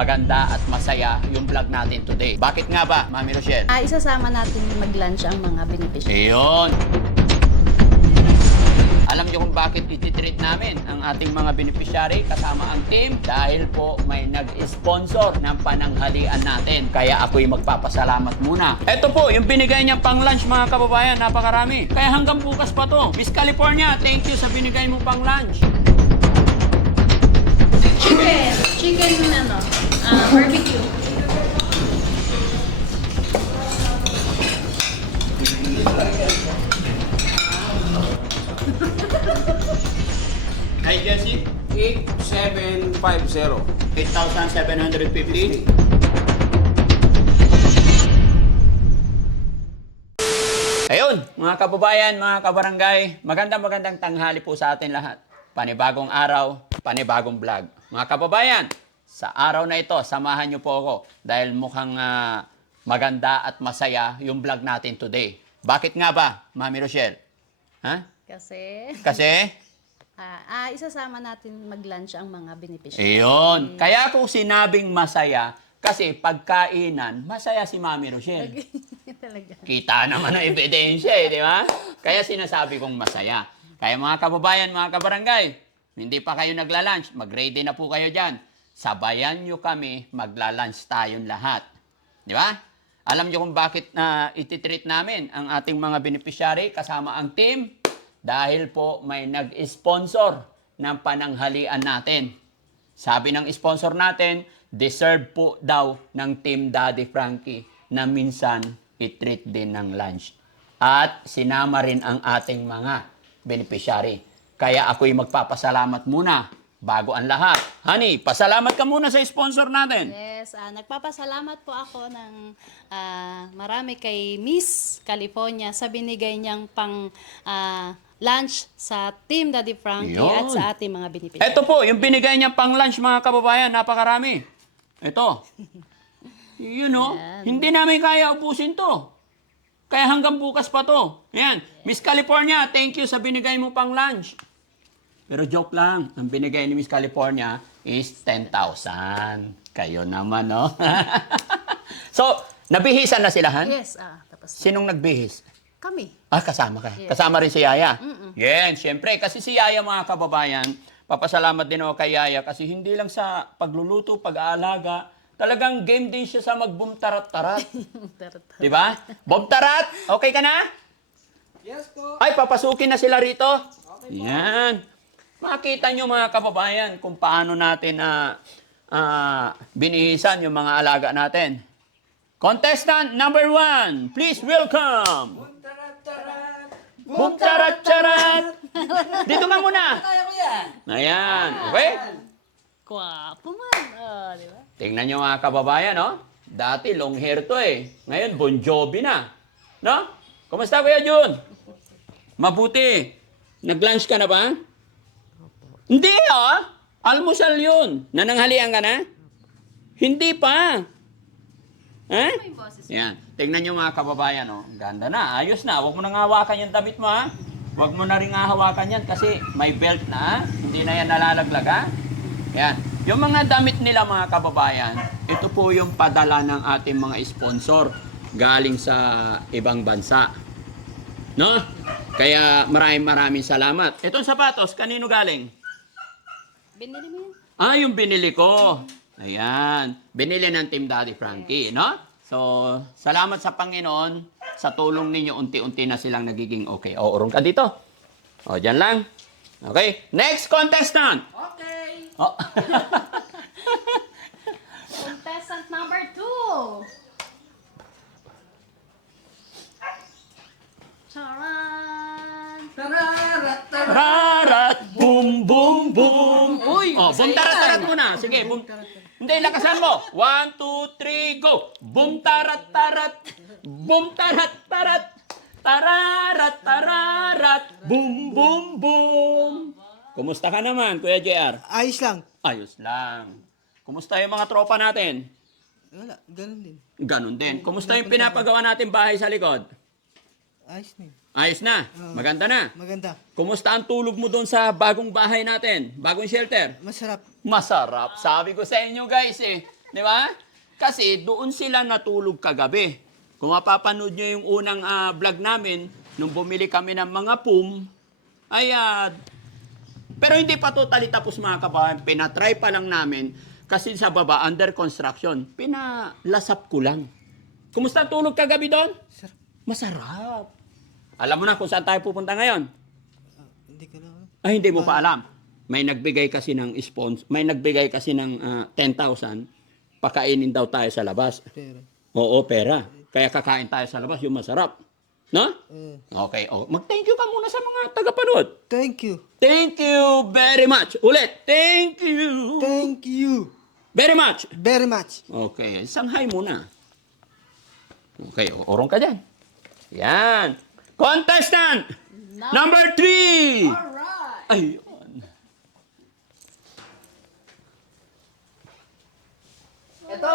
maganda at masaya yung vlog natin today. Bakit nga ba, Mami Rochelle? Isasama natin mag-lunch ang mga beneficiaries. Ayun. Alam niyo kung bakit ititreat namin ang ating mga beneficiary kasama ang team? Dahil po may nag-sponsor ng pananghalian natin. Kaya ako'y magpapasalamat muna. Ito po, yung binigay niyang pang-lunch mga kababayan, napakarami. Kaya hanggang bukas pa to. Miss California, thank you sa binigay mo pang-lunch. Chicken barbecue. Hi, Jessie. 8750. 8,750. Ayun, mga kababayan, mga kabarangay, magandang tanghali po sa atin lahat. Panibagong araw, panibagong vlog. Mga kababayan, sa araw na ito, samahan niyo po ako dahil mukhang maganda at masaya yung vlog natin today. Bakit nga ba, Mami Rochelle? Ha? Kasi? Isasama natin mag-lunch ang mga beneficiaries. Ayun. Kaya ako sinabing masaya, kasi pagkainan, masaya si Mami Rochelle. Talaga. Kita naman ang ebidensya di ba? Kaya sinasabi kong masaya. Kaya mga kababayan, mga kabarangay, hindi pa kayo nagla-lunch, mag-ready na po kayo dyan. Sabayan nyo kami, magla-lunch tayong lahat. Di ba? Alam nyo kung bakit ititreat namin ang ating mga beneficiary kasama ang team? Dahil po may nag-sponsor ng pananghalian natin. Sabi ng sponsor natin, deserve po daw ng Team Daddy Frankie na minsan i-treat din ng lunch. At sinama rin ang ating mga beneficiary. Kaya ako'y magpapasalamat muna bago ang lahat. Honey, pasalamat ka muna sa sponsor natin. Yes, nagpapasalamat po ako ng marami kay Miss California sa binigay niyang pang lunch sa Team Daddy Frankie Yun. at sa ating mga beneficiaries. Ito po, yung binigay niya pang lunch mga kababayan, napakarami. Ito. You know, hindi namin kaya ubusin to. Kaya hanggang bukas pa to. Yan. Miss California, thank you sa binigay mo pang lunch. Pero joke lang, ang binigay ni Miss California is 10,000. Kayo naman, no? So, nabihisan na sila, Han? Yes, tapos Sinong nagbihis? kami. Kasama ka. Yes. Kasama rin si Yaya. Yan, syempre. Kasi si Yaya, mga kababayan, papasalamat din ako kay Yaya kasi hindi lang sa pagluluto, pag-aalaga, talagang game din siya sa mag-bumtarat-tarat. Di ba? Bumtarat, okay ka na? Yes po. Ay, papasukin na sila rito. Yan. Makita nyo mga kababayan kung paano natin binihisan yung mga alaga natin. Contestant number 1, please welcome. Bumtarat-tarat. Dito ka muna. Kaya ko yan. Ayan. Okay? Kwapo man. Di ba? Tingnan nyo mga kababayan, no? Dati long hair to eh. Ngayon, Bon Jovi na. No? Kumusta Kuya Jun? Mabuti. Nag-lunch ka na ba? Hindi Almusal yun. Nananghalian ka na? Hindi pa. Ha? Yan. Tingnan nyo mga kababayan, no? Ganda na. Ayos na. Huwag mo nang hawakan yung damit mo, ha? Huwag mo na rin hawakan yan kasi may belt na, ha? Hindi na yan nalalaglag, ha? Yan. Yung mga damit nila, mga kababayan, ito po yung padala ng ating mga sponsor galing sa ibang bansa. No? Kaya maraming salamat. Itong sapatos, kanino galing? Binili mo yan? Yung binili ko. Ayan. Binili ng Team Daddy Frankie, no? So, salamat sa Panginoon. Sa tulong ninyo, unti-unti na silang nagiging okay. Urong ka dito. Dyan lang. Okay. Next contestant. Okay. Contestant number 2. Charan! Tararat, tararat. Rarat, boom, boom, boom. Uy, Boom, tarat-tarat mo na. Sige, boom. Hindi, lakasan mo. 1, 2, 3, go. Boom, tarat-tarat. Boom, tarat-tarat. Tararat, tararat. Boom, boom, boom. Kumusta ka naman, Kuya JR? Ayos lang. Ayos lang. Kumusta yung mga tropa natin? Wala, ganun din. Ganon din. Kumusta yung pinapagawa natin bahay sa likod? Ayos na yun. Ayos na. Maganda na. Maganda. Kumusta ang tulog mo doon sa bagong bahay natin? Bagong shelter? Masarap. Masarap. Sabi ko sa inyo guys Di ba? Kasi doon sila natulog kagabi. Kung mapapanood nyo yung unang vlog namin, nung bumili kami ng mga pum, ay, pero hindi pa totally tapos mga kabahan. Pinatry pa lang namin kasi sa baba, under construction. Pinalasap ko lang. Kumusta ang tulog kagabi doon? Sir, Masarap. Alam mo na kung saan tayo pupunta ngayon? hindi ko na. Ay, hindi mo pa alam. May nagbigay kasi ng may nagbigay kasi ng 10,000, pakainin daw tayo sa labas. Pero, Oo, pera. Kaya kakain tayo sa labas, yung masarap. No? uh, Okay. Oh, mag-thank you ka muna sa mga tagapanood. thank you. Thank you very much. Ulit. Thank you Thank you very much. very much. Okay. Sanghay muna. Okay. Orong ka dyan. Yan. Contestant number 3. Alright. Ayun. Ito,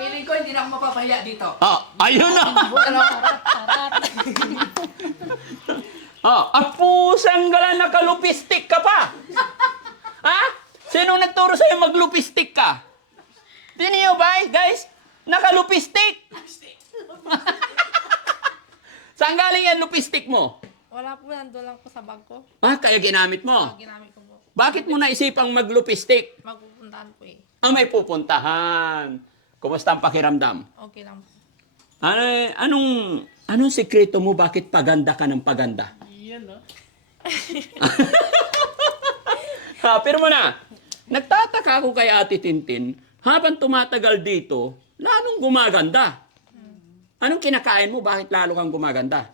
feeling ko hindi na ako mapapahiya dito. Ayun na. Tarat. Pusang gala, nakalupistik ka pa. Ha? Sino nagturo sa'yo maglupistik ka? Tiniyo ba, guys? Nakalupistik. Saan galing yan lupistik mo? Wala po, nandun lang po sa bag ko. Kaya ginamit mo. Ginamit ko po. Bakit mo naisipang maglupistik? Magpupuntahan po eh. May pupuntahan. Kumusta ang pakiramdam? Okay lang po. Anong sikreto mo? Bakit paganda ka ng paganda? Yan no? Pero mo na, nagtataka ako kay Ate Tintin, habang tumatagal dito, lalong gumaganda. Anong kinakain mo? Bakit lalo kang gumaganda?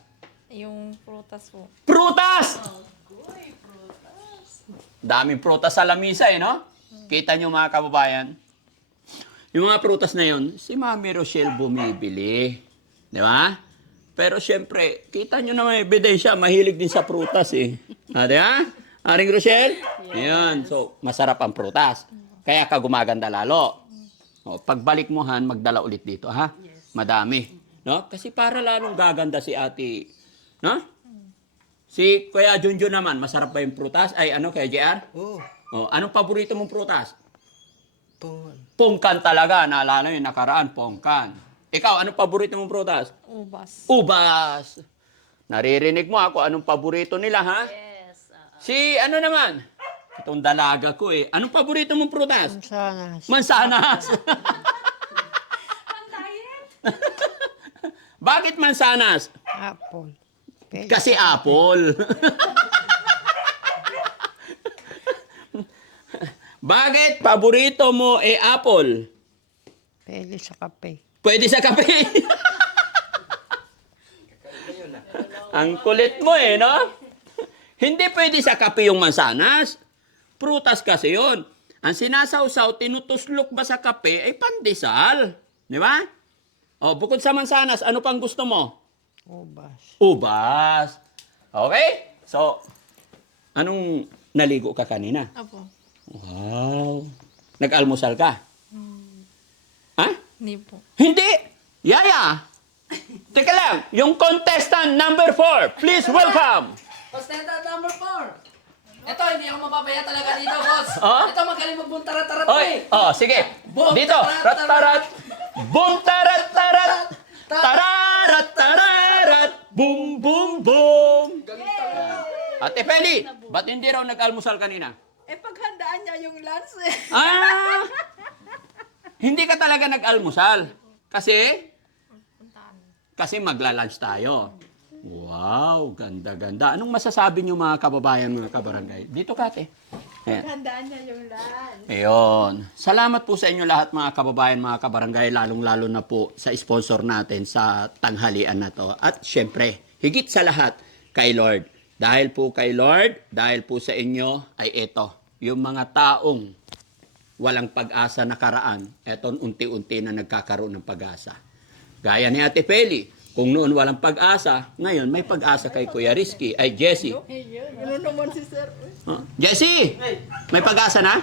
Yung prutas po. Prutas! Daming prutas sa lamisa no? Kita nyo mga kababayan, yung mga prutas na yun, si Mami Rochelle bumibili. Di ba? Pero siyempre, kita nyo naman ebidensya, mahilig din sa prutas eh. Di ba? Aring Rochelle? Yan. So, masarap ang prutas. Kaya ka gumaganda lalo. Pagbalik mo, Han, magdala ulit dito, ha? Madami. No? Kasi para lalong gaganda si ate. No? Si Kuya Junjun naman, masarap ba yung prutas? Ay, Kuya JR? Oh, Anong paborito mong prutas? pangan. Pongkan talaga. Naalala yung nakaraan, pongkan. Ikaw, anong paborito mong prutas? Ubas. Ubas. Naririnig mo ako, anong paborito nila, ha? Yes. Si naman? Itong dalaga ko eh. Anong paborito mong prutas? Sanas. Mansanas. Bakit mansanas? Apple. Kasi apple. Bakit paborito mo apple? Pwede sa kape. Pwede sa kape. Ang kulit mo no? Hindi pwede sa kape yung mansanas. Prutas kasi yun. Ang sinasawsaw, tinutuslok ba sa kape ay pandesal. Di ba? Bukod sa mansanas, ano pang gusto mo? Ubas. Ubas. Okay? So, anong naligo ka kanina? Apo. Wow. Nag-almusal ka? Ha? Hindi po. Hindi! Yaya! Teka lang, yung contestant number 4, please welcome! Contestant number 4. Ito, hindi ako mapapahiya talaga dito, boss. Oh? Ito, magaling magbuntarat-tarat Oy! eh. Sige. Bum, Dito. tarat, Rat-tarat. Bum, tarat, tarat. Tararat, tararat. Bum, bum, bum. Ate Feli, ba't hindi raw nag-almusal kanina? Paghandaan niya yung lunch eh. Hindi ka talaga nag-almusal. Kasi? Puntahan. Kasi magla-lunch tayo. Wow, ganda-ganda. Anong masasabi niyo mga kababayan, mga kabarangay? Dito ka, ate. Ayan. Handaan niya yung lunch. Ayun. Salamat po sa inyo lahat mga kababayan, mga kabarangay, lalong-lalo na po sa sponsor natin sa tanghalian na to. At syempre, higit sa lahat, kay Lord. Dahil po kay Lord, dahil po sa inyo, ay ito, yung mga taong walang pag-asa nakaraan, eto unti-unti na nagkakaroon ng pag-asa. Gaya ni Ate Feli, kung noon walang pag-asa, ngayon may pag-asa kay Kuya Rizky, ay Jessie. Ano naman si sir? Jessie, may pag-asa na?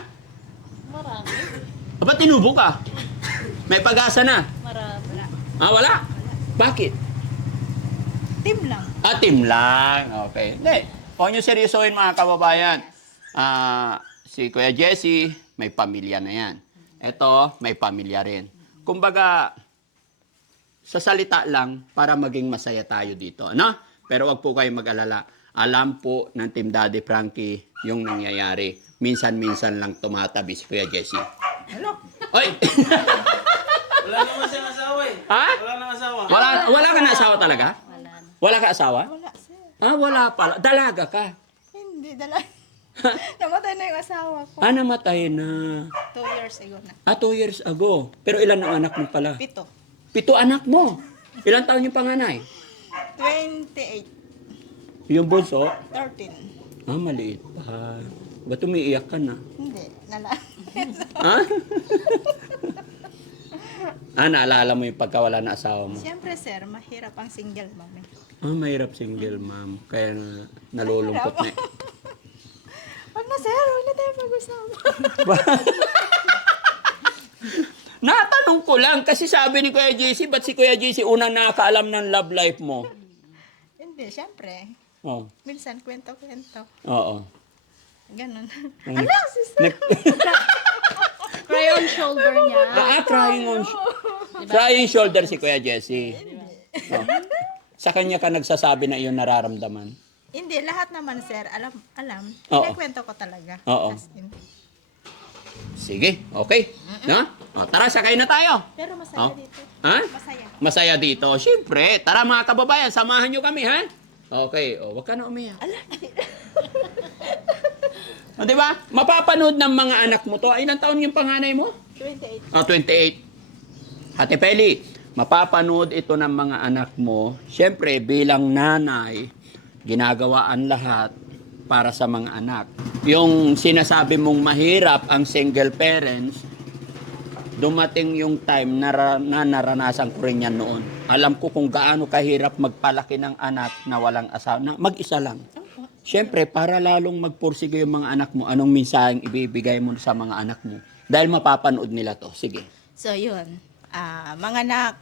Marami. Ba't tinubo ka? May pag-asa na? Marami. Wala? Bakit? Team lang. Team lang. Okay. Hindi. Huwag nyo seryosohin mga kababayan. Si Kuya Jessie, may pamilya na yan. Ito, may pamilya rin. Kumbaga, sa salita lang para maging masaya tayo dito, no? Pero wag po kayo mag-alala. Alam po ng Team Daddy Frankie yung nangyayari. Minsan-minsan lang tumatabi si Kuya Jesse. Ano? Oy! Wala naman siyang asawa eh. Ha? Wala nang asawa. Wala ka na asawa talaga? Wala na. Wala ka asawa? Wala, sir. Ah, wala pala. Dalaga ka. Hindi, dala. Namatay na yung asawa ko. Ah, namatay na. 2 years ago na. Ah, 2 years ago. Pero ilan ang anak mo pala? 7. 7 anak mo. Ilan taon yung panganay? 28. Yung bunso? 13. Ah, maliit pa. Ba't umiiyak ka na? Hindi, nala. Ha? Ah, naalala mo yung pagkawala na asawa mo? Siyempre, sir, mahirap ang single mom. Ah, mahirap single mom. Kaya nalulungkot na eh. Wag na, sir. Wag na tayo pag-usapan. Natanong ko lang kasi sabi ni Kuya JC, ba't si Kuya JC unang nakakaalam ng love life mo? Hindi, siyempre. Oh, Minsan, kwento-kwento. oo. Ganun. Ano, sister? Cry on shoulder niya. Crying shoulder si Kuya Jesse. Oh. Sa kanya ka nagsasabi na iyon nararamdaman. Hindi, lahat naman, sir. Alam. Oo. Kinikwento ko talaga. Oo. As in. Sige, okay. No? Oh, tara, sakay na tayo. Pero masaya Oh. dito. Ha? Masaya. Masaya dito. Siyempre. Tara mga kababayan, samahan nyo kami, ha? Okay. O, wag ka na umiyak. O, di ba? Mapapanood ng mga anak mo to. Ilang taon yung panganay mo? 28. Oh, 28. Ate Peli, mapapanood ito ng mga anak mo. Siyempre, bilang nanay, ginagawaan lahat para sa mga anak. Yung sinasabi mong mahirap ang single parents, dumating yung time na naranasan ko rin yan noon. Alam ko kung gaano kahirap magpalaki ng anak na walang asawa, na mag-isa lang. Siyempre, para lalong magpursige yung mga anak mo, anong mensaheng ibibigay mo sa mga anak mo? Dahil mapapanood nila to. Sige. So, yun. Mga anak,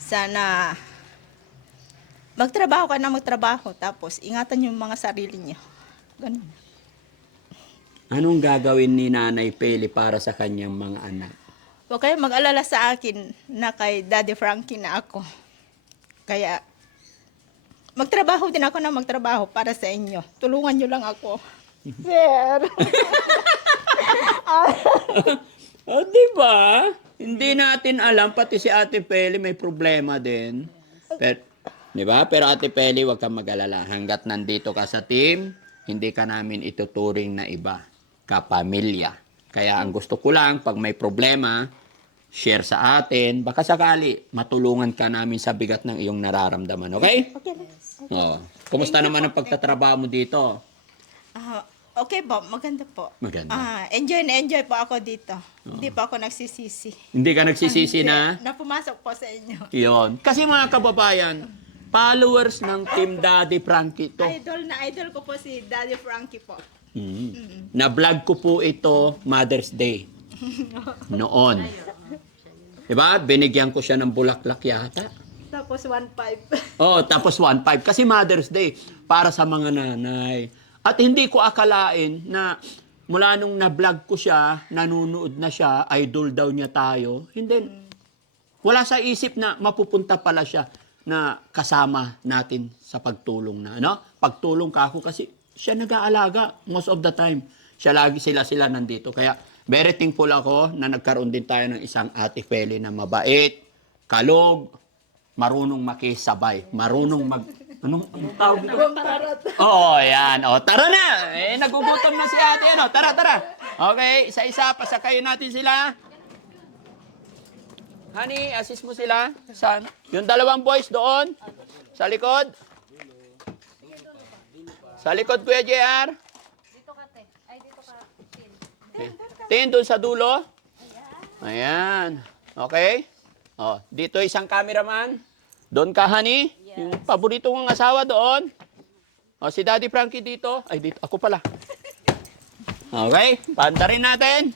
sana magtrabaho ka na magtrabaho, tapos ingatan yung mga sarili niyo. Ganun. Anong gagawin ni Nanay Peli para sa kanyang mga anak? Huwag kayo mag-alala sa akin na kay Daddy Frankie na ako. Kaya, magtrabaho din ako na magtrabaho para sa inyo. Tulungan nyo lang ako. Sir. O, di ba? Hindi natin alam, pati si Ate Peli may problema din. Pero, di ba? Pero Ate Peli, huwag kang mag-alala. Hanggat nandito ka sa team, hindi ka namin ituturing na iba. Kapamilya. Kaya ang gusto ko lang, pag may problema, share sa atin. Baka sakali, matulungan ka namin sa bigat ng iyong nararamdaman. Okay? Okay. Oh. Kumusta naman ang pagtatrabaho mo dito? Okay po, maganda po. Maganda. Enjoy na enjoy po ako dito. Hindi po ako nagsisisi. Hindi ka nagsisisi na? Na pumasok po sa inyo. Yun. Kasi mga kababayan, followers ng Team Daddy Frankie to. Idol na idol ko po si Daddy Frankie po. Na-vlog ko po ito Mother's Day. Noon. Diba? Binigyan ko siya ng bulaklak yata. Tapos 1.5. Oh, tapos 1.5 kasi Mother's Day para sa mga nanay. At hindi ko akalain na mula nung na-vlog ko siya, nanunood na siya, idol daw niya tayo. Hindi. Wala sa isip na mapupunta pala siya na kasama natin sa pagtulong na, ano? Pagtulong ka ako kasi siya nag-aalaga most of the time. Siya lagi sila nandito. Kaya very thankful ako na nagkaroon din tayo ng isang Ate Peli na mabait, kalog, marunong makisabay, marunong anong tawag dito? Oh, yan. Oh, tara na. Nagugutom na si ate. Ano? Tara. Okay, isa-isa, pasakayin natin sila. Honey, assist mo sila. Saan? Yung dalawang boys doon. Sa likod. Sa likod, Kuya JR. Dito ka, te. Ay, dito ka, Tin. Tin, doon sa dulo. Ayan. Okay. Oh, dito isang cameraman. Doon ka, honey. Yung paborito kong asawa doon. O, si Daddy Frankie dito. Ay, dito. Ako pala. Okay. Panda rin natin.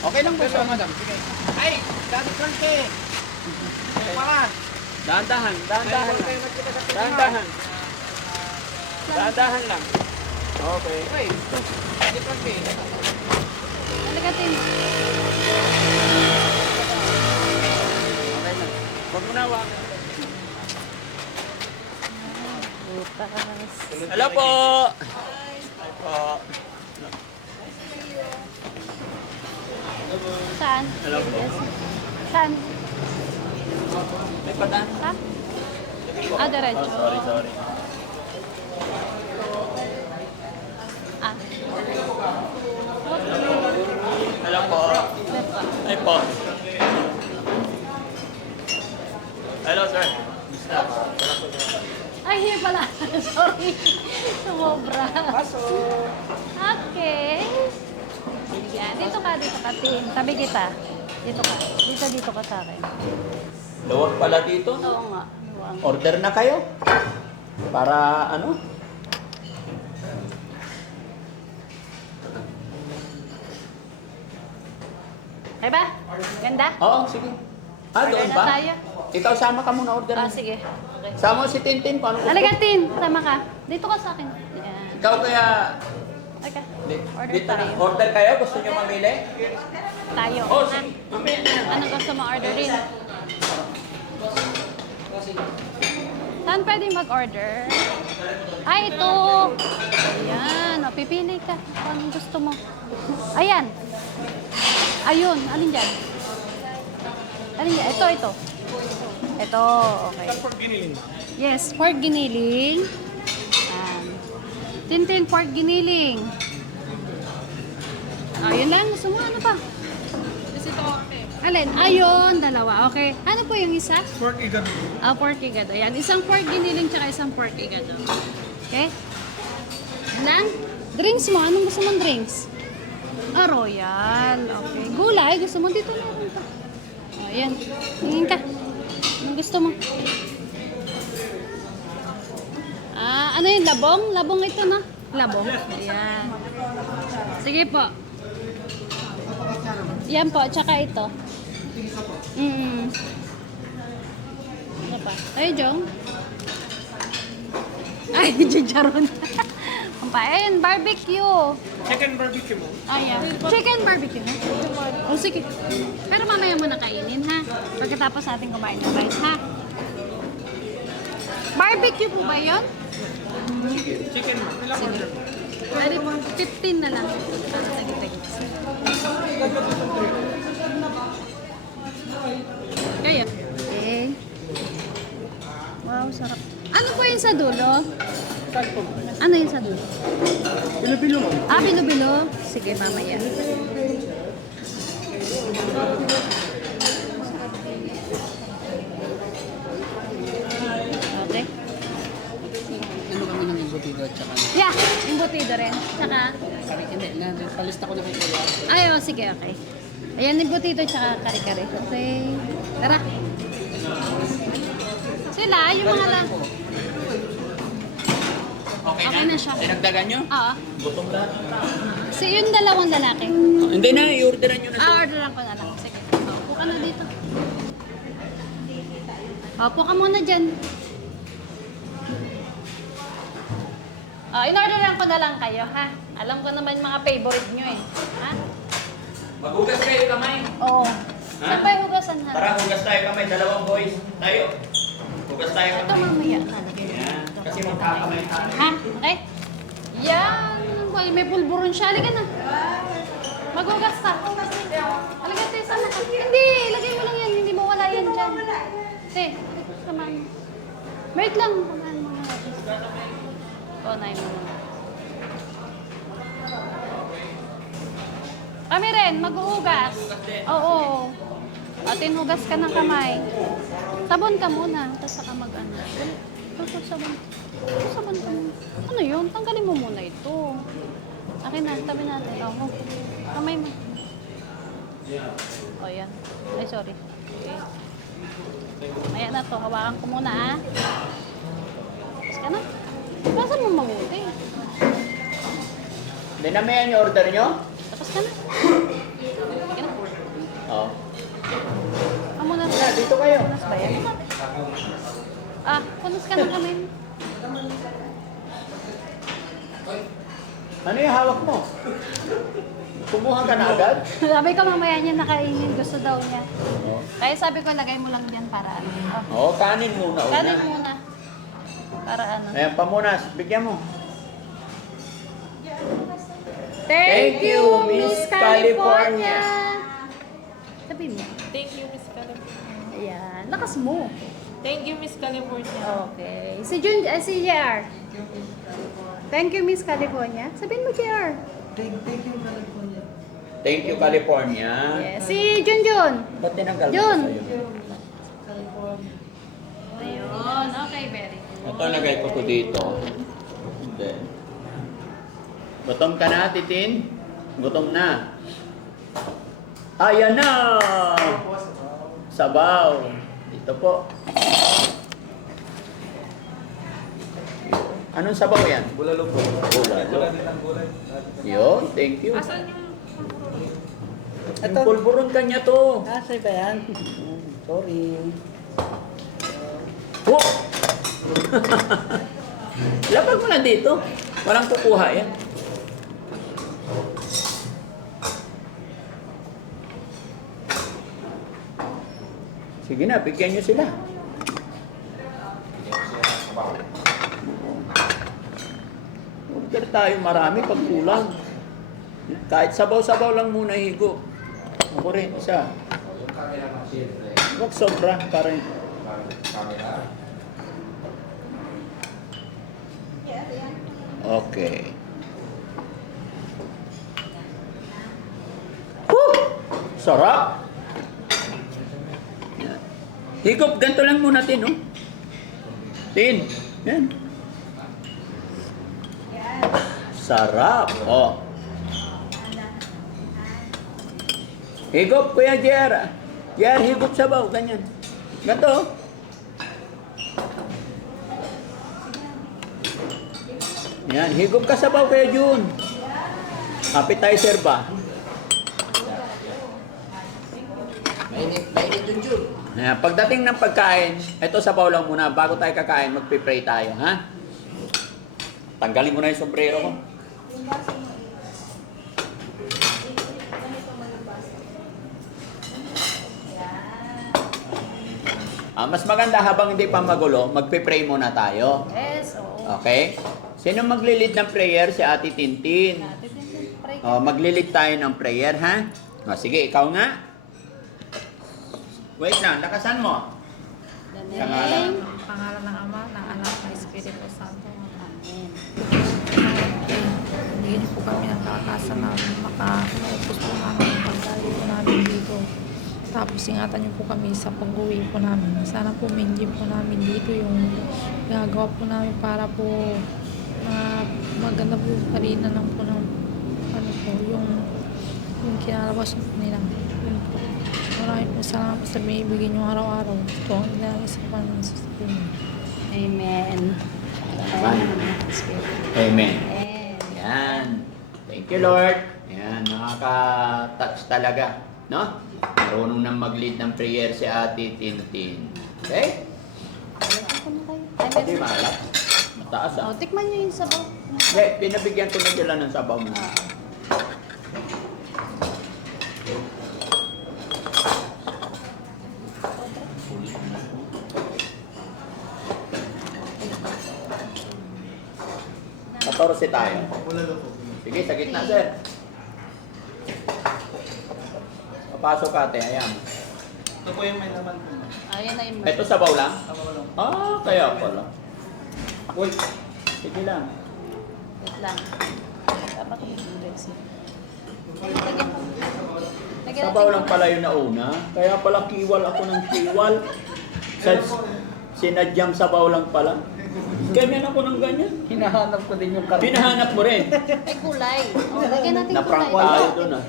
Okay lang po, sir. madam. Sige. Ay, Daddy Frankie. Para. Dahan-dahan, dahan-dahan lang. Dahan-dahan. Dahan-dahan lang. Okay. Ay, Daddy Frankie. Alagatin. Okay na. Huwag mo na hawakan. Butas. Hello po! Hi po. Saan? Hello po. Saan? May padaan. Ha? Ah, diretso. Sorry. Ah. Hello po. Diretso. Hi po. Hello, sir. Basta. Ay, hindi pala. Sorry. Sumobra. Okay. Yan. Dito ka, Tin. Tabi kita. Dito ka. Dito ka sa akin. Luwag pala dito. Oo nga. Luwang. Order na kayo. Para ano? Okay ba? Ganda? Oo, sige. Ah, Order doon na ba? tayo. Ikaw sama ka muna order. Ah, sige. Okay. Sama si Tintin. Paano gusto? Halika, Tin. Sama ka. Dito ka sa akin. Yan. Ikaw kaya... Okay. Order Order tayo. Order kayo? Gusto nyo mamili? Tayo. Oh, Ha? sige. Mamaya na. Ano gusto mo orderin? Saan pwede mag-order? Ay, ito. Ayan. O, pipili ka. Kung anong gusto mo. Ayan. Ayun. Alin dyan? Alin dyan? Ito. Ito. Okay. Pork giniling. Yes, pork giniling. Tintin pork giniling. Ayun lang. Gusto mo? Ano pa? Alin? Ayun, dalawa. Okay. Ano po yung isa? Pork igado. Ah, pork igado. Ayan. Isang pork giniling tsaka isang pork igado. Okay? Lang? Drinks mo. Anong gusto mong drinks? Ah, royal. Okay. Gulay. Gusto mo dito na rin pa. Oh, ayan. Tingin ka. Anong gusto mo? Ah, ano yung labong? Labong ito, no? Labong. Ayan. Sige po. Yan po, tsaka ito. Ano pa? Ay, Jong. Ay, chicharon. Ang pa, ayun, barbecue. Chicken barbecue mo. Ayan. Chicken barbecue. O, sige. Pero mamaya mo na kainin, ha? Pagkatapos natin kumain ng rice, ha? Barbecue po ba yun? Chicken mo. Ilang order mo? Pwede po, 15 na lang. Para tagit-tagit. Kaya. Okay. Wow, sarap. Ano po yung sa dulo? Ano yung sa dulo? Bilo-bilo mo. Ah, bilo-bilo. Sige, mamaya. Okay. Ano kami ng ibutido at saka Yeah, imbutido rin. Saka, hindi, palista ko na kay Kuya. ay, oh, sige, okay. Ayan, imbutido tsaka kare-kare. Okay. Tara. Sila, yung mga lang. Okay na siya. Dinagdagan nyo? Oo. Gutom lahat. Yung dalawang lalaki. Hindi na, i-orderan nyo na siya. Ah, orderan ko na lang. Sige. Upo ka na dito. Upo ka muna dyan. In-orderan ko na lang kayo, ha? Alam ko naman mga favorite nyo, eh. Ha? Maghugas kayo kamay. Oo. Ha? Saan ba yung hugasan, ha? Tara, hugas tayo kamay. Dalawang boys. Tayo. Hugas tayo Ito kamay. mamaya. Yan. Kasi magkakamay tayo. Ha? Okay? Yan. Boy, may pulburon siya. Halika na. Maghugas ka. Halika, te. Sana ka. Hindi. Ilagay mo lang yan. Hindi mo wala yan dyan. Te, samahan mo. Wait lang. Samahan mo na natin. Unahin mo muna. Kami rin, maghuhugas. Oo. Atin hugas ka ng kamay. Sabon ka muna, tapos saka mag-ano. Sabon. Sabon ka muna. Ano yun? Tanggalin mo muna ito. Akin na, tabi natin. Oh, kamay mo. Oh, yan. Ay, sorry. Okay. Ayan na to. Hawakan ko muna, ah. Tapos ka na. Basan mo mabuti. Hindi na may order nyo? Tapos ka na. Okay na. Dito kayo. Punas ba yan? Ah, punas ka ng kamay mo. Ano yung hawak mo? Kumuha ka na agad? Sabi ko mamaya niya nakainin. Gusto daw niya. Kaya sabi ko, lagay mo lang dyan para ano. Oo, kanin muna. Kanin muna. Para ano. Ayan, pamunas. Bigyan mo. Thank you, Miss California. Sabi mo. Thank you, Miss California. Ayan. Lakas mo. Thank you, Miss California. Okay. Si JR. Thank you, Miss California. Sabihin mo, JR. Thank you, California. Yes. Si Junjun. Ba't tinanggal mo Jun. sa'yo? Ayun. Okay, very good. Ito, lagay ko to dito. Then, gutom ka na, Titin? Gutom na. Ayan na! Sabaw. Dito po. Anong sabaw yan? Bulalo po. Bulalo. Yun, thank you. Asan yung... Yung pulburon kanya to. Kasi ba yan? Sorry. Oh! Lapag mo na dito. Walang kukuha yan. Sige na, bigyan nyo sila. Order tayo marami pag kulang. Kahit sabaw-sabaw lang muna higo. Ako rin, isa. Huwag sobra para okay. Woo! Sarap! Yan. Higop, ganito lang muna, Tin, no? Tin, yan. Sarap, oh. Higop, Kuya Jer. Jer, higop sabaw, ganyan. Ganito. Yan, higop ka sabaw, Kuya Jun. Appetizer ba? Mainit yung Jun. Ayan, pagdating ng pagkain, ito sabaw lang muna. Bago tayo kakain, magpipray tayo, ha? Tanggalin mo na yung sombrero ko. Mas maganda habang hindi pa magulo, magpipray muna tayo. Yes, oo. Okay? Sino maglilid ng prayer? Si Ate Tintin. Pray O, maglilid tayo ng prayer, ha? O, sige, ikaw nga. Wait lang, lakasan mo. the Sa name. ngalan. Pangalan ng Ama, ng Anak, ng Espiritu Santo. Amen. Bigyan niyo po kami ng kalakasan na makaupos po namin ang pagkain po namin dito. Tapos ingatan niyo po kami sa pag-uwi po namin. Sana po maintain po namin dito yung gagawa po namin para po maganda po karina ng po ng ano po, yung kinalabas po nila. Yun po. Maraming po salamat sa binibigyan niyo araw-araw. Ito ang nilalagay sa Panginoon. Amen. Amen. Amen. Yan. Thank you, Lord. Yan, nakaka-touch talaga. No? Marunong nang mag-lead ng prayer si Ate Tintin. Okay? Ako na kayo. Ay, Hindi meron. malap. Mataas Oh, ah. tikman niyo yung sabaw. Hindi, pinabigyan ko na sila ng sabaw mo. Katorse tayo. Bulalo po. Sige, sa gitna, sir. Papasok ate, ayan. Ito po yung may naman po. Ayan na yung Ito sabaw lang? Tama ko lang. Ah, kaya pala. Uy, sige lang. Wait lang. Dapat yung Rexy. Lagyan mo. Lagyan Sabaw natin lang pala yung nauna. Kaya pala kiwal ako ng kiwal. Sa, sinadyang sabaw lang pala. Ganyan ako ng ganyan. Hinahanap ko din yung Pinahanap mo rin. Ay, kulay. Oh, lagyan natin Naprank kulay. tayo doon ah.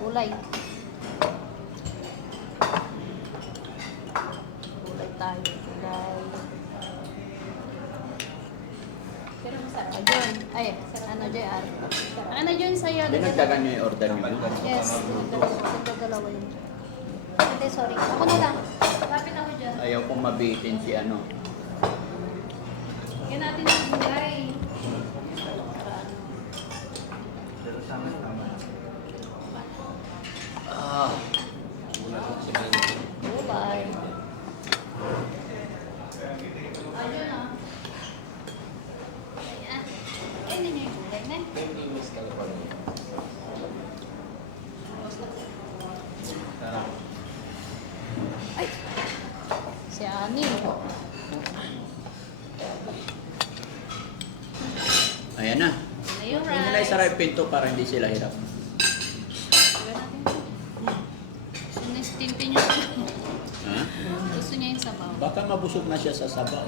Kulay. Kulay tayo. Kulay. Pero masarap. John. Ay, ano, JR. Ano, John, sa'yo. Dinagdagan niyo yung order niyo. Yes. Dalawa yun. ate, sorry. Ako na lang. Lapit ako dyan. Ayaw kong mabitin si ano. Yan natin ang gulay. Pero sa amin, tama. Ah. Bye. Ayun na. Ayan. Ayan din yung gulay na. Ay! Si Ani. Ayan na. Ayun, Hindi nila isara yung pinto para hindi sila hirap. Sinistintin niya sa Ha? Gusto niya yung sabaw. Baka mabusog na siya sa sabaw.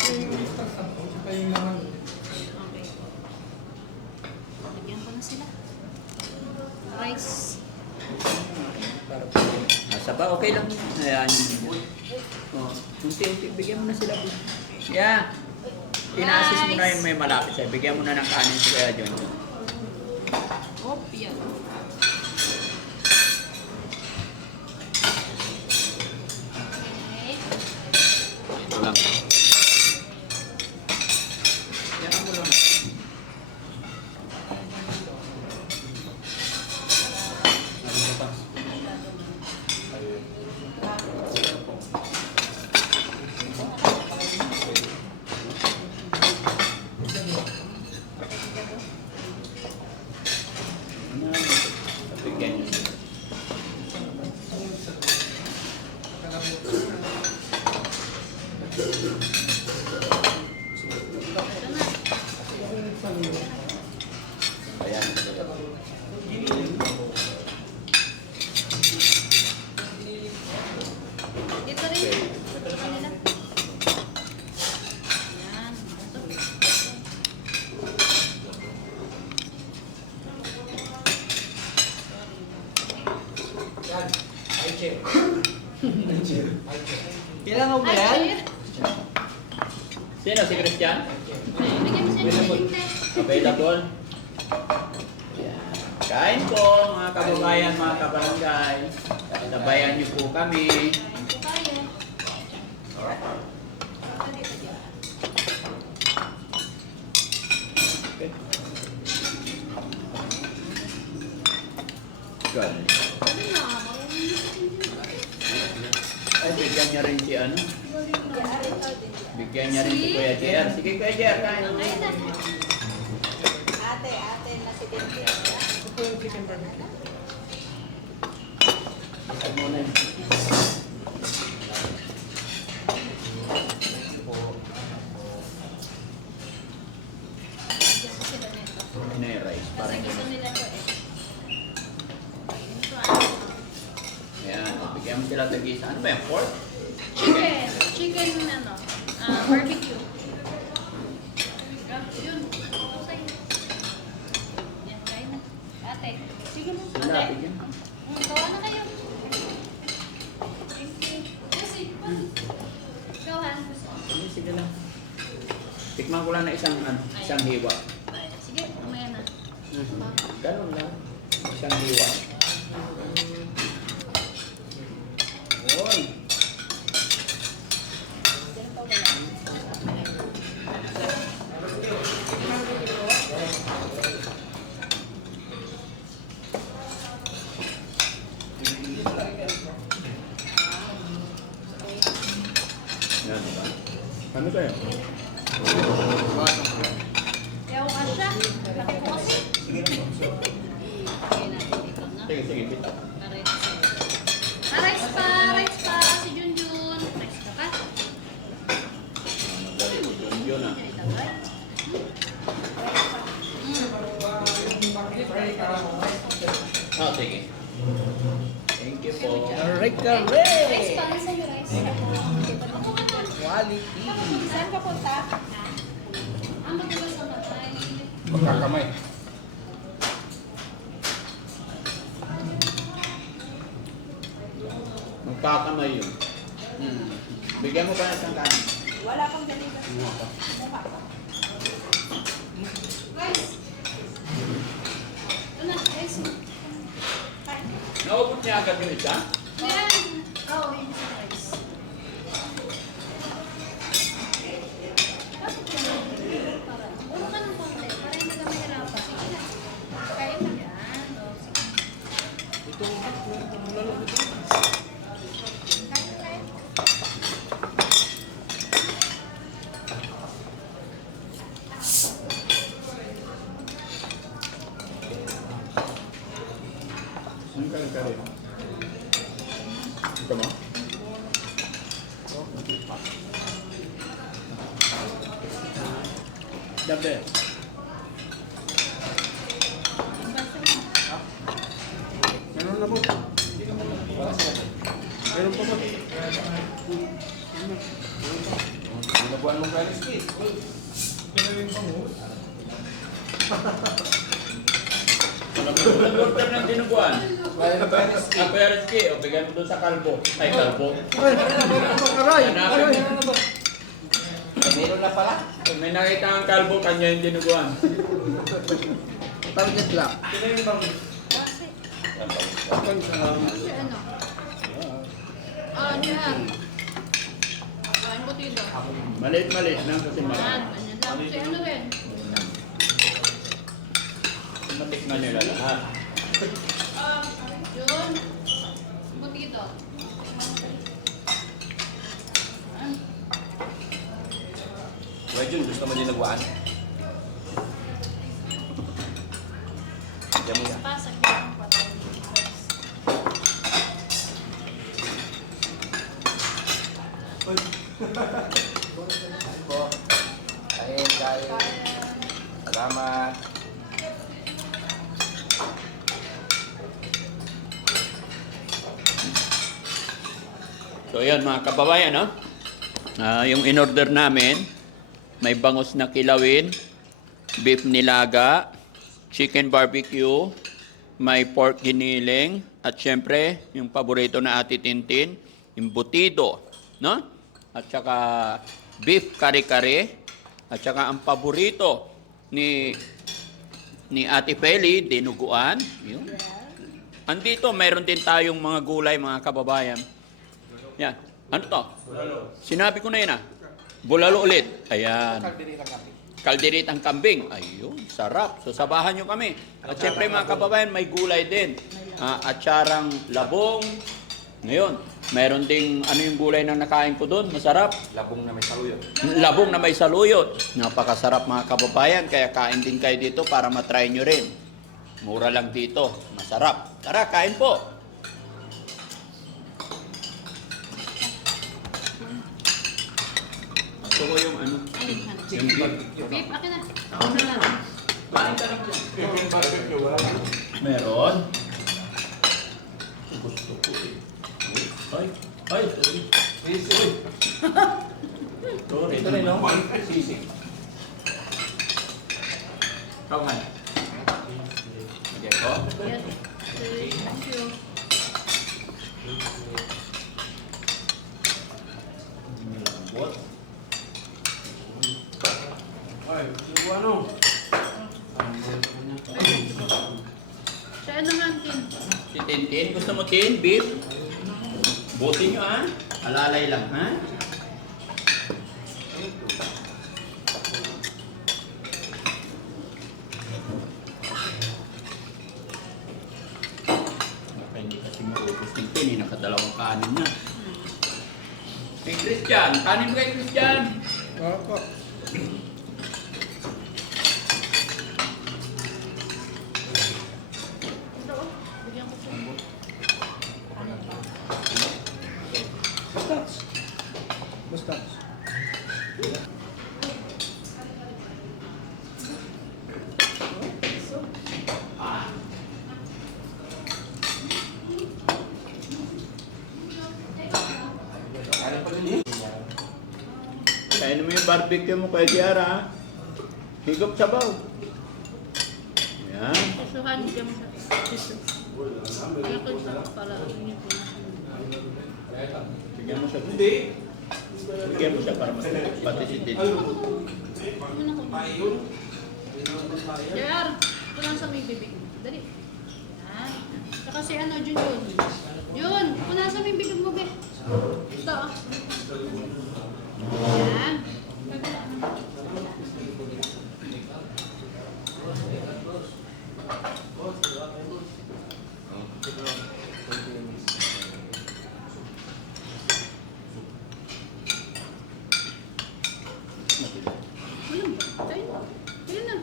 Okay. Lagyan ko na sila. Rice. Sabaw, okay lang. Ayan. Oh, unti-unti, bigyan mo na sila. Yeah. Ina-assist mo na yung may malapit sa'yo. Bigyan mo na ng kanin si Kuya John. Oh, yan. Okay. Ito lang. Yan mo lang. Bigyan niyo. Ayan. Dito rin. Sa kanila. Yan. Kailangan mo ba yan? Sino? Si Christian? Bigyan mo siya ng linte. Available? Ayan. Kain po mga kababayan, mga kabarangay. Sabayan niyo po kami. Kain po tayo. Okay. Good. Ano na? Ay, bigyan niya rin si ano? Bigyan niya rin si Kuya JR. Sige Kuya JR, kain. Ayun na. Ate na si Dinky. Ay, muna yun. Ano yung rice? Parang Gusto ganun. nila to eh. Ayan, bigyan mo sila tag-isa. Ano ba yung pork? Chicken. Chicken ano. Barbecue. Yun. Sa'yo. Yan, kain na. Ate. Sige mo. Sila, Ate. bigyan. Gawa na kayo. Kasi, ikaw ha. Sige, sige lang. Tikman ko lang na isang hiwa. Sige, umaya na. Ganun lang. Isang hiwa. Oy. Yan ba? Ano kayo? Yaw ka siya. Laki ko kasi. Sige natin, ikaw na. Sige, sige, bita. Rice pa, rice pa. Si Junjun. Rice ka pa. Yun na. Ah, sige. Thank you po. Alright, Rice pa, correct! nasa yung rice. Ako ka na. Quality! Saan ka punta? Ang matulas sa matay. Magkakamay. Magkakamay yun. Bigyan mo pa ng isang kanin. Wala pang deliver. Rice. Ito na, rice. Naubos niya agad yung isa? Yan. Oo, hindi sa rice. Ulo ka ng konti, para hindi ka mahirapan. Sige na. Kaya na yan. O, sige. Kaya. Ang kare-kare. Ito mo? Dabe. Meron na po. Meron pa po. Ginabuan mo ka riski. Nag-order ng dinuguan. Apereski, o bigyan mo doon sa kalbo. Ay, kalbo. Hanapin mo. Meron na pala. Kung may nakita ang kalbo, kanya yung dinuguan. Target lang. Si ano? Ano yan? Kain ko dito. Maliit-maliit lang kasi Yan, marami. ganyan lang. Si ano rin? Matikman nila lahat. Yun. Buti dito. Wait, Jun, gusto mo dinaguan? Diyan mo yan. Pasag yan. Kain. Salamat. So yan mga kababayan, no? Yung in-order namin, may bangus na kilawin, beef nilaga, chicken barbecue, may pork giniling, at syempre, yung paborito na Ate Tintin, embutido, no? At saka beef kare-kare, at saka ang paborito ni Ate Feli, dinuguan. Yun. Andito, mayroon din tayong mga gulay, mga kababayan. Yan. Ano to? Sinabi ko na yun ah. Bulalo ulit. Ayan. Kalderitang kambing. Ayun, sarap. So sabahan nyo kami. At syempre mga kababayan, may gulay din. Atsarang labong. Ngayon, mayroon ding ano yung gulay na nakain ko doon. Masarap. Labong na may saluyot. Labong na may saluyot. Napakasarap mga kababayan. Kaya kain din kayo dito para matry nyo rin. Mura lang dito. Masarap. Tara, kain po. Gusto ko yung ano. Yung beef. Beef, akin na. Meron. Gusto ko eh. Ay, sorry. Sorry. Ito rin, no? Sisi. Kawan. Okay, ko. Yes. Thank you. What? Ay, yung ano? Siya naman, Tin. Si Tintin, gusto mo tin? Beef? Buti nyo ha? Alalay lang ha? Hindi kasi maubos ng tin, nakadalawang kanin na. Hey Christian, kanin mo kay Christian? Opo. Bigyan ko siya. Basta. Kainin mo yung barbecue mo kay Kiara ha? Higop sabaw. Yan. Susuhan, bigyan mo siya. Dito. Bigyan ko siya para hindi ko. Bigyan mo siya. Bigyan mo siya para pati si Tin. Ano ko? JR, ito lang sa may bibig mo. Dali. Yan. Tsaka si ano, Jun. Jun, punasan mo yung bilog mo, be. Ito, ah. Yan. Ayun, ayun. Ayun na.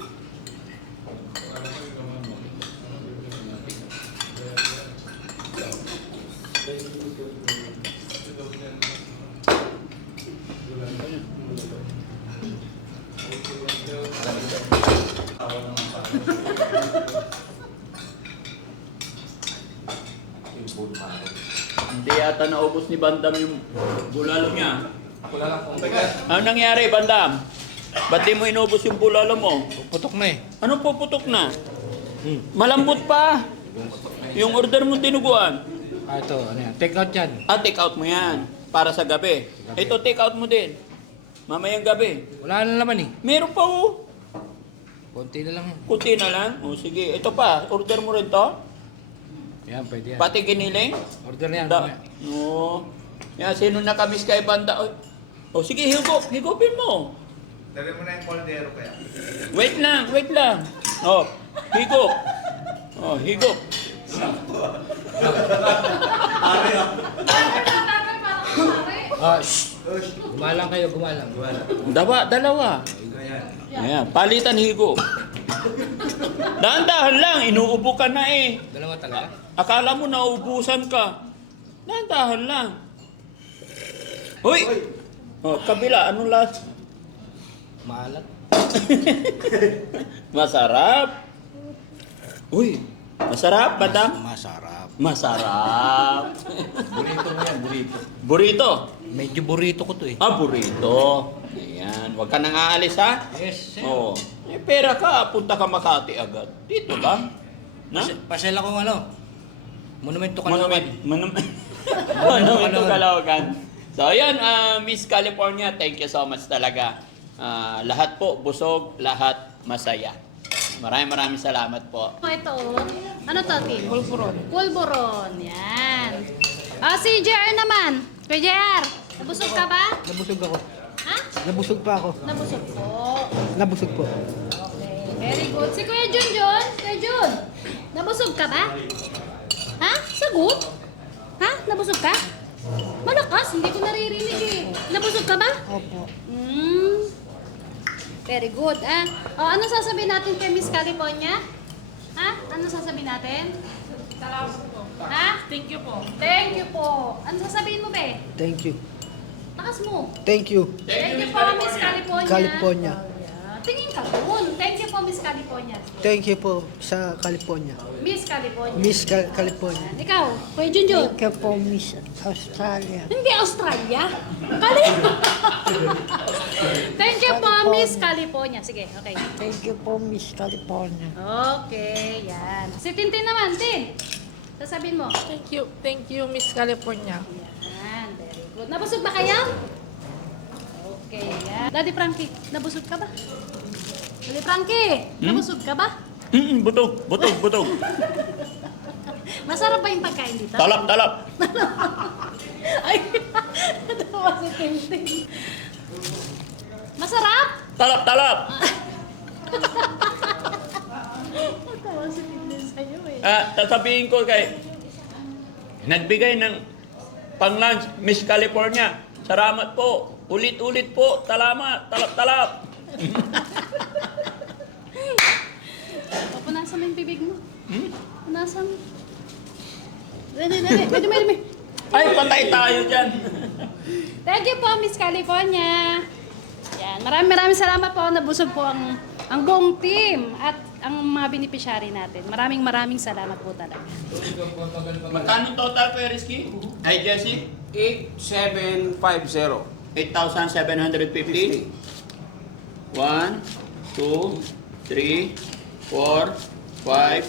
Hindi yata naubos ni Bandam yung bulalo niya. Wala lang kung bigat. Ano nangyari, Bandam? Ba't di mo inubos yung bulalo mo? Putok na eh. Ano puputok na? Malambot pa. Yung order mo tinuguan. Ah, ito, ano yan? Take out yan. Ah, take out mo yan. Para sa gabi. Ito, take out mo din. Mamayang gabi. Wala na naman eh. Meron pa oh. Konti na lang yan. Kunti na lang. O sige, ito pa. Order mo rin to. Yan, pwede yan. Pati giniling. Order na yan. Da. mamaya. No. Yan, sino nakamiss kay Banda? O sige, higop. Higopin mo. Dali mo na yung koldero kaya. Wait lang, wait lang. Oh, higop. Oh, higop. Ah, shh. Gumalang kayo, gumalang. Dalawa. Ayan, palitan higop. Dahan-dahan lang, inuubo ka na eh. Dalawa talaga? Akala mo nauubusan ka. Dahan-dahan lang. Hoy! Oh, kabila, anong last? Maalat. Masarap. Uy, masarap, madam? Masarap. Masarap. Burrito mo yan, burrito. Burrito. Medyo burrito ko to eh. Ah, burrito. Ayan, huwag ka nang aalis ha. Yes, sir. Oo. Eh, pera ka, punta ka Makati agad. Dito lang. Na? Pasel ako ano? Monumento Caloocan. Monument to Caloocan. So, ayan, Miss California, thank you so much talaga. Lahat po, busog, lahat masaya. Maraming salamat po. Ito, ano to, Tin? Pulburon. Pulburon, yan. Si JR naman. Kuya JR, nabusog ka ba? Nabusog ako. Ha? Nabusog pa ako. Nabusog po. Nabusog po. Okay, very good. Si Kuya Jun, Kuya Jun, nabusog ka ba? Ha? Sagot? Ha? Nabusog ka? Malakas, hindi ko naririnig eh. Nabusog ka ba? Opo. Very good. Ano sasabihin natin kay Miss California? Ha? Ano sasabihin natin? Salamat po. Ha? Thank you po. Thank you po. Ano sasabihin mo, be? Thank you. Takas mo. Thank you. Thank you po, Miss California. California. Yeah. Tingin ka doon. Thank you po, Miss California. Thank you po sa California. Miss California. Miss California. Ikaw, Kuya Junjun. Thank you po, Miss Australia. Hindi Australia. Thank you po, Miss California. Sige, okay. Thank you po, Miss California. Okay, yan. Si Tintin naman, Tin. Sasabihin mo. Thank you, Miss California. Yan, very good. Nabusog ba kayo? Okay, yan. Daddy Frankie, nabusog ka ba? Daddy Frankie, nabusog ka ba? Butog. Masarap ba yung pagkain dito? Talap. Ay, natawa si Tintin. Masarap? Talap. Natawa si Tintin sa'yo eh. Sasabihin ko kay nagbigay ng pang-lunch, Miss California. Salamat po. Ulit-ulit po. Talamat. Talap. Punasan mo yung bibig mo. Punasan mo. Dali. Ay, patay tayo dyan. Thank you po, Miss California. Yan, maraming salamat po. Nabusog po ang buong team at ang mga beneficiary natin. Maraming salamat po talaga. Magkano total ko, Rizky? Ay, Jessie? 8750. 8,750? 1, 2, 3, 4, 5,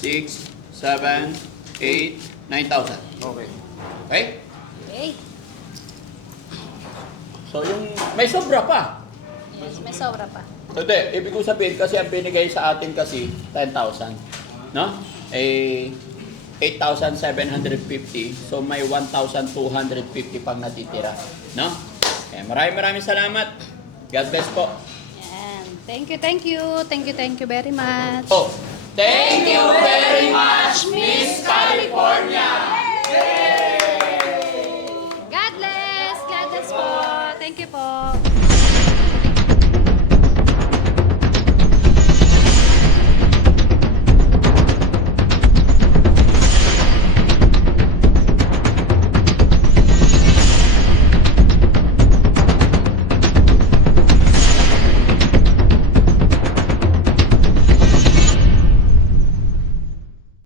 6, 7, 8, 9,000. Okay. Okay? Okay. So yung may sobra pa. Yes, may sobra pa. Hindi, ibig ko sabihin kasi ang binigay sa atin kasi 10,000. No? Eh, 8,750. So may 1,250 pang natitira. No? Maraming salamat. God bless po. Yan. Thank you, thank you. Thank you very much. Oh, thank you very much, Miss California.